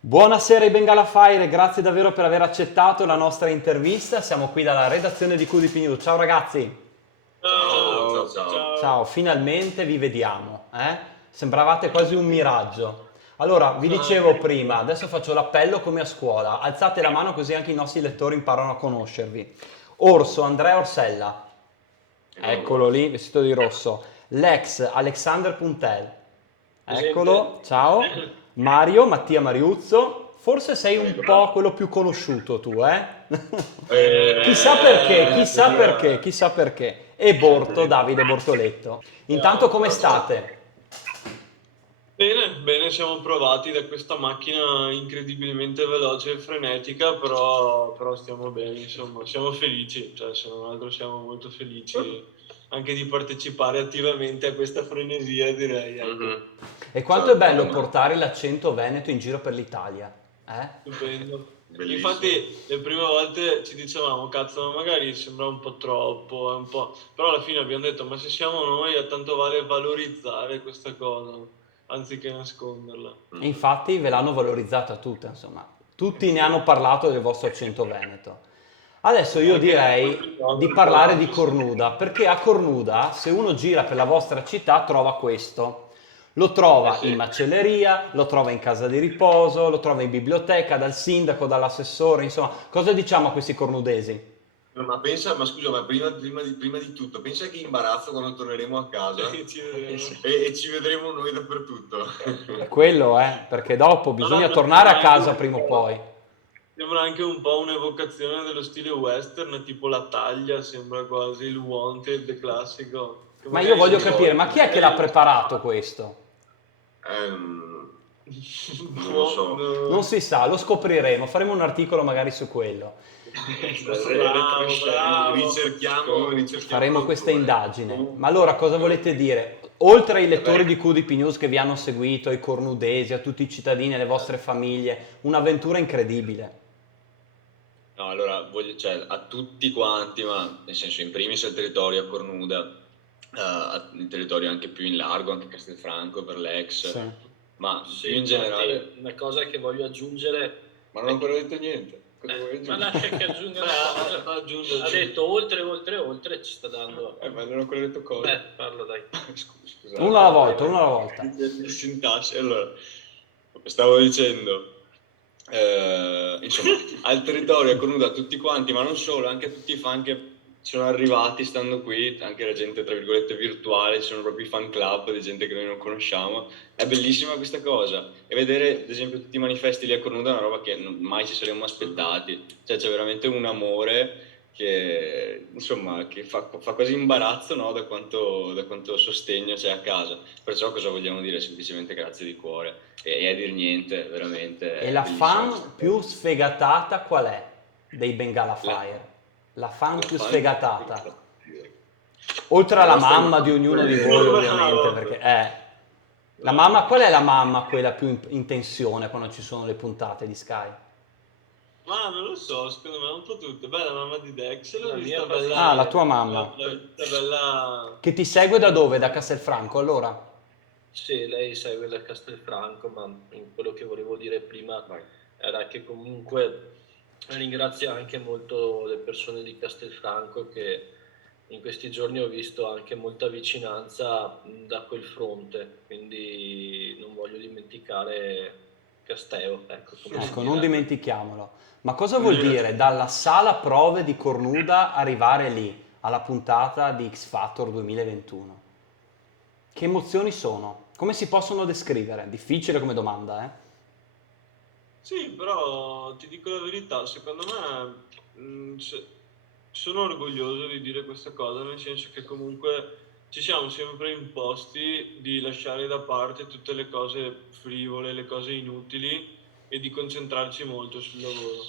Buonasera ai Bengala Fire, grazie davvero per aver accettato la nostra intervista. Siamo qui dalla redazione di QDP News. Ciao ragazzi. Ciao, Ciao, ciao, ciao. Ciao, finalmente vi vediamo, eh? Sembravate quasi un miraggio. Allora, vi dicevo prima, adesso faccio l'appello come a scuola. Alzate la mano così anche i nostri lettori imparano a conoscervi. Orso, Andrea Orsella. Eccolo qua. Eccolo lì, vestito di rosso. Lex, Alexander Puntel. presente? Eccolo, ciao. Mario, Mattia Mariuzzo. Forse sei un po' quello più conosciuto tu, eh? Chissà perché, chissà perché, chissà perché. E Borto, Davide Bortoletto. Intanto Ciao, come Ciao, ciao. state? Bene, bene, siamo provati da questa macchina incredibilmente veloce e frenetica, però stiamo bene, insomma, siamo felici, cioè se non altro siamo molto felici anche di partecipare attivamente a questa frenesia, direi, ecco. Mhm. E quanto è Certo, bello no, portare l'accento veneto in giro per l'Italia, eh? Stupendo. bellissimo. Infatti, le prime volte ci dicevamo, cazzo, ma magari sembra un po' troppo, è un po'. Però alla fine abbiamo detto, ma se siamo noi, a tanto vale valorizzare questa cosa, anziché nasconderla. E Mhm. infatti ve l'hanno valorizzata tutta, insomma. Tutti ne hanno parlato del vostro accento veneto. Adesso io Anche nei direi di parlare di fotografi, sì. Cornuda, perché a Cornuda, se uno gira per la vostra città, trova questo. Lo trova in Sì. macelleria, lo trova in casa di riposo, lo trova in biblioteca, dal sindaco, dall'assessore, insomma, cosa diciamo a questi cornudesi? Ma pensa, ma scusa, ma prima di tutto, pensa che imbarazzo quando torneremo a casa Ci vedremo. e ci vedremo noi dappertutto. È quello, perché dopo No, no, bisogna ma tornare a casa prima o poi. sembra anche un po' un'evocazione dello stile western, tipo la taglia, sembra quasi il wanted classico, che Ma io magari voglio non capire, so, ma chi è che l'ha magari. preparato questo? Ehm, non lo Boh, so. Non no. si sa, lo scopriremo, faremo un articolo magari su quello. Bravo, bravo. Ricerchiamo Faremo questa l'autore. indagine. Ma Comunque, allora cosa volete dire? Oltre ai lettori vabbè, di QDP News che vi hanno seguito, ai cornudesi, a tutti i cittadini, alle vostre famiglie, un'avventura incredibile. No, allora, cioè, a tutti quanti, ma nel senso, in primis al territorio a Cornuda, il territorio anche più in largo, anche Castelfranco per Sì. l'ex, ma più Sì, in infatti generale. una cosa che voglio aggiungere Ma non ho è ancora che, detto niente, cosa vuoi ma aggiungere? lascia che aggiunga una cosa. Aggiungi, Ha aggiungi. detto oltre, oltre, oltre, ci sta dando. Ma non ho ancora detto cosa. Beh, parla dai. Uno Scusate. alla No, vai, volta, vai. uno alla volta. Il sintassi. Allora, stavo dicendo, insomma, al territorio, a Cornuda, tutti quanti, ma non solo, anche a tutti i fan che sono arrivati stando qui, anche la gente, tra virgolette, virtuale, ci sono proprio i fan club di gente che noi non conosciamo. È bellissima questa cosa. E vedere, ad esempio, tutti i manifesti lì a Cornuda è una roba che mai ci saremmo aspettati. Cioè, c'è veramente un amore che insomma che fa quasi imbarazzo, no? Da quanto sostegno c'è a casa. Perciò cosa vogliamo dire? Semplicemente grazie di cuore. E a dir niente, veramente E è la bellissima questa fan più cosa. sfegatata qual è dei Bengala La, Fire? La fan la più fan sfegatata. Oltre la alla nostra mamma di ognuno di voi, madre. ovviamente, Bravo, perché la mamma, bravo. qual è la mamma quella più in tensione quando ci sono le puntate di Sky? Ma non lo so, secondo me un po' tutte. Beh, la mamma di Dex l'ho La mia vista Ah, la bella, tua abbastanza. mamma. l'ho vista bella. Che ti segue da dove? Da Castelfranco, allora? Sì, lei segue da Castelfranco, ma quello che volevo dire prima Vai. era che comunque ringrazio anche molto le persone di Castelfranco che in questi giorni ho visto anche molta vicinanza da quel fronte, quindi non voglio dimenticare Casteo, ecco, come si Ecco, non direbbe. dimentichiamolo. Ma cosa vuol dire dalla sala prove di Cornuda arrivare lì, alla puntata di X Factor 2021? Che emozioni sono? Come si possono descrivere? Difficile come domanda, eh? Sì, però ti dico la verità, secondo me sono orgoglioso di dire questa cosa, nel senso che comunque ci siamo sempre imposti di lasciare da parte tutte le cose frivole, le cose inutili e di concentrarci molto sul lavoro.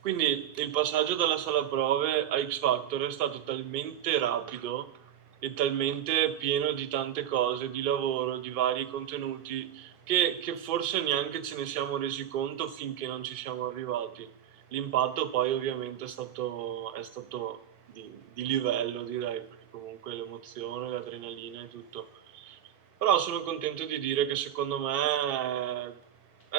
Quindi il passaggio dalla sala prove a X Factor è stato talmente rapido e talmente pieno di tante cose, di lavoro, di vari contenuti che forse neanche ce ne siamo resi conto finché non ci siamo arrivati. L'impatto poi ovviamente è stato di livello, direi, perché comunque l'emozione, l'adrenalina e tutto. Però sono contento di dire che secondo me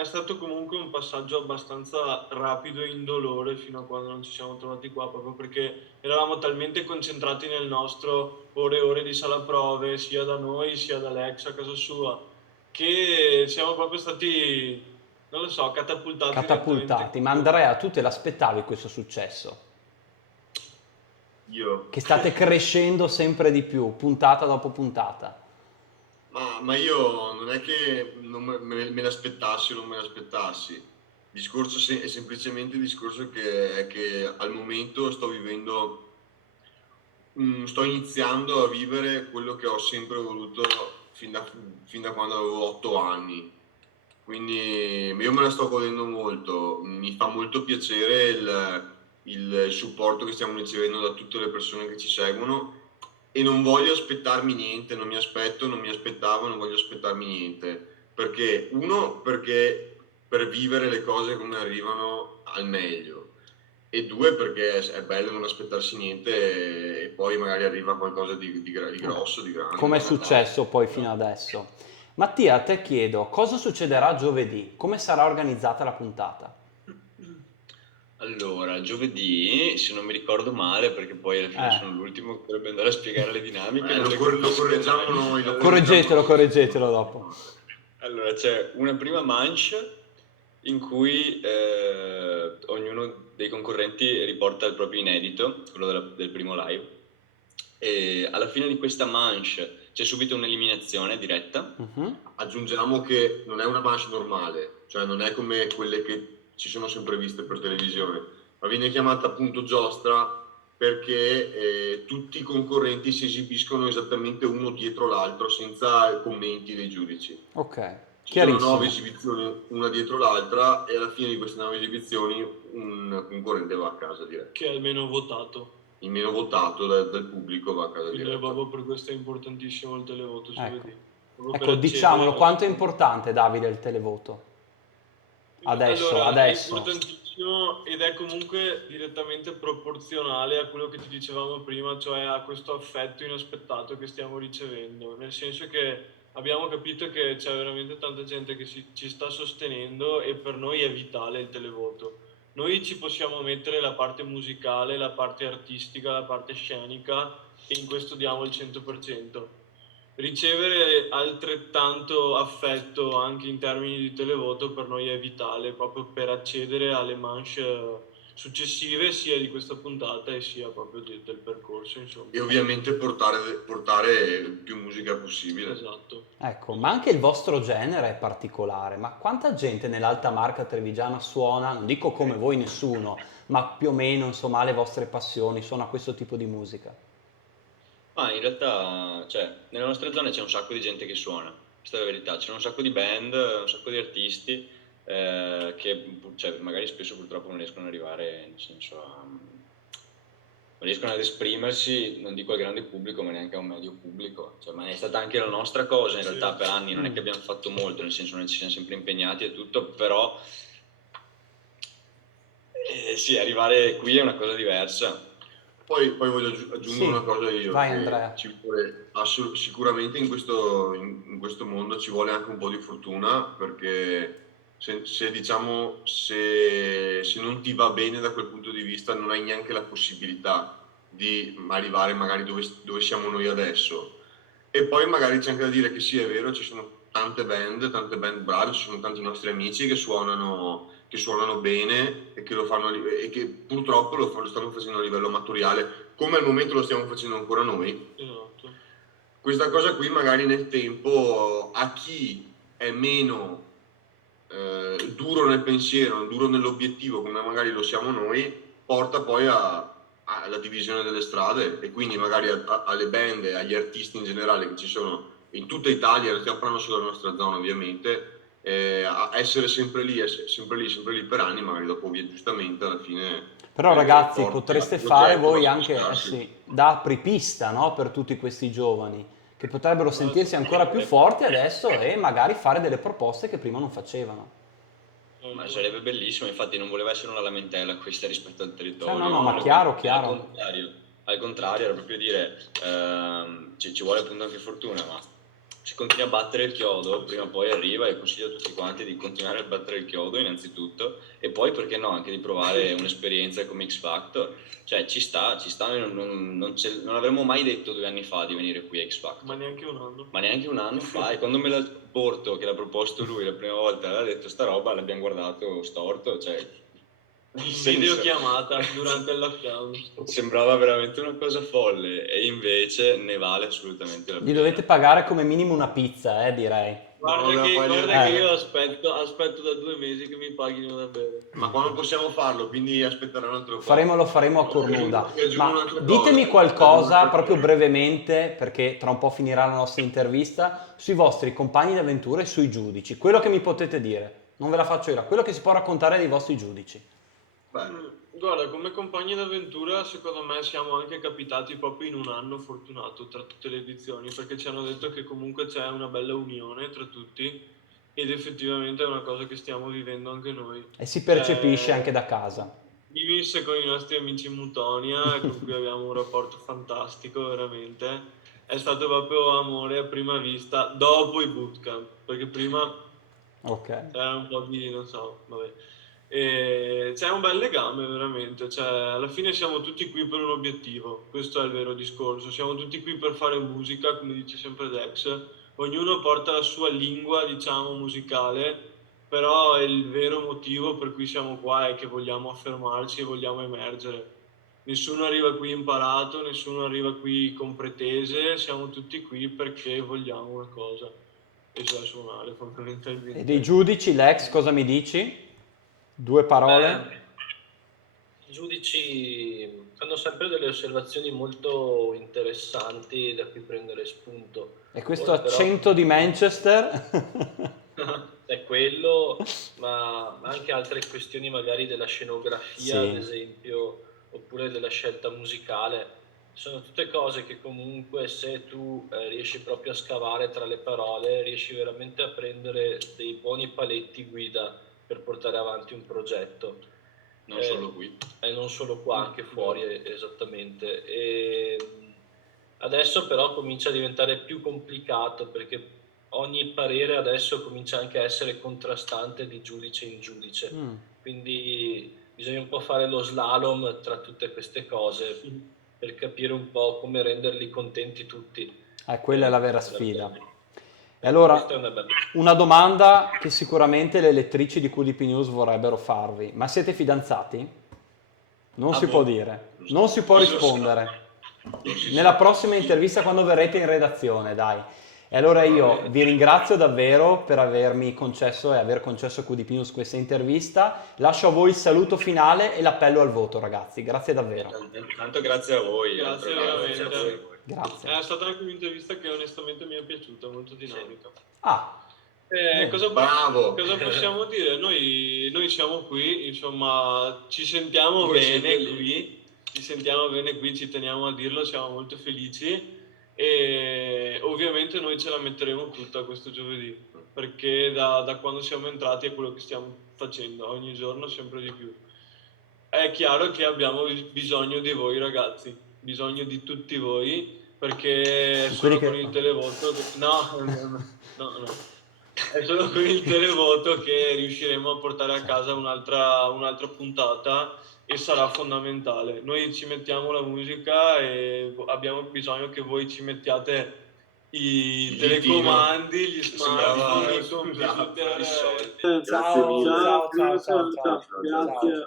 è stato comunque un passaggio abbastanza rapido e indolore fino a quando non ci siamo trovati qua, proprio perché eravamo talmente concentrati nel nostro ore e ore di sala prove, sia da noi sia da Alex a casa sua, che siamo proprio stati, non lo so, catapultati Catapultati. Ma direttamente. Andrea, tu te l'aspettavi questo successo? Io. Che state crescendo sempre di più, puntata dopo puntata. Ma io non è che non me l'aspettassi o non me l'aspettassi. Il discorso è semplicemente il discorso è che al momento sto vivendo, sto iniziando a vivere quello che ho sempre voluto fin da quando avevo 8 anni. Quindi io me la sto godendo molto, mi fa molto piacere il supporto che stiamo ricevendo da tutte le persone che ci seguono e non voglio aspettarmi niente, non mi aspettavo, non voglio aspettarmi niente. Perché? Uno, perché per vivere le cose come arrivano al meglio. E due, perché è bello non aspettarsi niente e poi magari arriva qualcosa di grosso, di grande. Come è successo poi fino adesso. Mattia, a te chiedo, cosa succederà giovedì? Come sarà organizzata la puntata? Allora, giovedì, se non mi ricordo male, perché poi alla fine Eh. sono l'ultimo che dovrebbe andare a spiegare le dinamiche. non Lo le correggiamo capisco. noi. Correggetelo dopo. Allora, c'è una prima manche in cui ognuno dei concorrenti riporta il proprio inedito, quello del primo live, e alla fine di questa manche c'è subito un'eliminazione diretta. Mhm. Aggiungiamo che non è una manche normale, cioè non è come quelle che ci sono sempre viste per televisione, ma viene chiamata appunto giostra perché tutti i concorrenti si esibiscono esattamente uno dietro l'altro senza commenti dei giudici. Ok, Ci sono 9 chiarissimo. esibizioni una dietro l'altra e alla fine di queste 9 esibizioni un concorrente va a casa diretto. Che è almeno votato. Il meno votato dal pubblico va a casa Quindi diretto. proprio per questo è importantissimo il televoto, Ecco. proprio per Ecco, diciamolo, accedere quanto è importante, Davide, il televoto? Adesso. È importantissimo ed è comunque direttamente proporzionale a quello che ti dicevamo prima, cioè a questo affetto inaspettato che stiamo ricevendo, nel senso che abbiamo capito che c'è veramente tanta gente che ci sta sostenendo e per noi è vitale il televoto. Noi ci possiamo mettere la parte musicale, la parte artistica, la parte scenica e in questo diamo il 100%. Ricevere altrettanto affetto anche in termini di televoto per noi è vitale proprio per accedere alle manche successive sia di questa puntata e sia proprio del percorso, insomma. E ovviamente portare più musica possibile. Esatto. Ecco, ma anche il vostro genere è particolare. Ma quanta gente nell'alta marca trevigiana suona, non dico come voi nessuno, ma più o meno, insomma, ha le vostre passioni, suona questo tipo di musica? Ma in realtà, cioè, nelle nostre zone c'è un sacco di gente che suona, questa è la verità, c'è un sacco di band, un sacco di artisti che cioè, magari spesso purtroppo non riescono ad arrivare, nel senso, non riescono ad esprimersi, non dico al grande pubblico, ma neanche a un medio pubblico. Cioè, ma è stata anche la nostra cosa, in Sì. realtà, per anni, non è che abbiamo fatto molto, nel senso, noi ci siamo sempre impegnati e tutto, però sì, arrivare qui è una cosa diversa. Poi voglio aggiungere Sì, una cosa io, vai, che Andrea. ci vuole sicuramente in questo mondo ci vuole anche un po' di fortuna, perché se non ti va bene da quel punto di vista non hai neanche la possibilità di arrivare magari dove siamo noi adesso. E poi magari c'è anche da dire che sì, è vero, ci sono tante band brave, ci sono tanti nostri amici che suonano bene e che lo fanno e che purtroppo lo stanno facendo a livello amatoriale, come al momento lo stiamo facendo ancora noi. Esatto. Questa cosa qui magari nel tempo a chi è meno duro nel pensiero, duro nell'obiettivo, come magari lo siamo noi, porta poi alla divisione delle strade e quindi magari alle band e agli artisti in generale che ci sono in tutta Italia, non stiamo parlando solo della nostra zona ovviamente, a essere sempre lì per anni, magari dopo giustamente alla fine. Però ragazzi, porti potreste al fare progetto voi a anche spostarsi. sì, da apripista, no? Per tutti questi giovani, che potrebbero sentirsi ancora più forti adesso e magari fare delle proposte che prima non facevano. Ma sarebbe bellissimo, infatti non voleva essere una lamentela questa rispetto al territorio. Cioè, no, ma chiaro. Al contrario, era proprio dire, ci vuole appunto anche fortuna, ma si continua a battere il chiodo, prima o poi arriva, e consiglio a tutti quanti di continuare a battere il chiodo innanzitutto, e poi perché no anche di provare un'esperienza come X Factor. Cioè ci sta, noi non avremmo mai detto 2 anni fa di venire qui a X Factor. Ma neanche un anno. Ma neanche un anno fa, e quando me l'ha Porto, che l'ha proposto lui la prima volta, l'ha detto sta roba, l'abbiamo guardato storto, cioè Videochiamata durante il lockdown. sembrava veramente una cosa folle, e invece ne vale assolutamente la Gli pena. dovete pagare come minimo una pizza, direi. Guarda, No, che, poi- guarda che Eh. io aspetto da 2 mesi che mi paghino da bere. Ma quando possiamo farlo? Quindi aspetterà un altro po'. Lo faremo a cornuda. Aggiungo Ma un'altra ditemi cosa. qualcosa, Aggiungo proprio un'altra brevemente, perché tra un po' finirà la nostra intervista, sui vostri compagni di avventura e sui giudici. Quello che mi potete dire. Non ve la faccio io, quello che si può raccontare dei vostri giudici. Beh, Guarda, come compagni d'avventura secondo me siamo anche capitati proprio in un anno fortunato tra tutte le edizioni, perché ci hanno detto che comunque c'è una bella unione tra tutti, ed effettivamente è una cosa che stiamo vivendo anche noi. E si percepisce Cioè, anche da casa. Divis con i nostri amici in Mutonia, con cui abbiamo un rapporto fantastico, veramente. È stato proprio amore a prima vista dopo i bootcamp, perché prima Ok. c'era un po' di, non so, vabbè. E c'è un bel legame veramente, cioè alla fine siamo tutti qui per un obiettivo, questo è il vero discorso, siamo tutti qui per fare musica, come dice sempre Dex, ognuno porta la sua lingua, diciamo, musicale, però il vero motivo per cui siamo qua è che vogliamo affermarci e vogliamo emergere. Nessuno arriva qui imparato, nessuno arriva qui con pretese, siamo tutti qui perché vogliamo una cosa, e cioè suonare fondamentalmente. E dei giudici, Lex, cosa mi dici? 2 parole? I giudici fanno sempre delle osservazioni molto interessanti da cui prendere spunto. E questo Ora, però, accento di Manchester? è quello, ma anche altre questioni magari della scenografia, Sì. ad esempio, oppure della scelta musicale. Sono tutte cose che comunque se tu riesci proprio a scavare tra le parole, riesci veramente a prendere dei buoni paletti guida per portare avanti un progetto. Non solo qui. E non solo qua, anche fuori, esattamente. E adesso però comincia a diventare più complicato, perché ogni parere adesso comincia anche a essere contrastante di giudice in giudice. Quindi bisogna un po' fare lo slalom tra tutte queste cose per capire un po' come renderli contenti tutti. Quella è la vera sfida. Questa E allora, è una bella... una domanda che sicuramente le lettrici di QDP News vorrebbero farvi. Ma siete fidanzati? Non si può dire, non si può rispondere. Nella prossima intervista quando verrete in redazione, dai. E allora io vi ringrazio davvero per avermi concesso e aver concesso a QDP News questa intervista. Lascio a voi il saluto finale e l'appello al voto, ragazzi. Grazie davvero. Tanto grazie a voi. Grazie veramente. veramente. A voi. Grazie. È stata anche un'intervista che onestamente mi è piaciuta, molto dinamica. Bravo. Cosa possiamo dire? Noi siamo qui, insomma, ci sentiamo Voi bene siete lì. qui, ci teniamo a dirlo, siamo molto felici, e ovviamente noi ce la metteremo tutta questo giovedì, perché da quando siamo entrati è quello che stiamo facendo, ogni giorno sempre di più. È chiaro che abbiamo bisogno di voi ragazzi, bisogno di tutti voi, perché è solo con il televoto no. È solo con il televoto che riusciremo a portare a casa un'altra puntata, e sarà fondamentale. Noi ci mettiamo la musica e abbiamo bisogno che voi ci mettiate i telecomandi, gli smartphone, i computer. Grazie mille. Ciao. Grazie.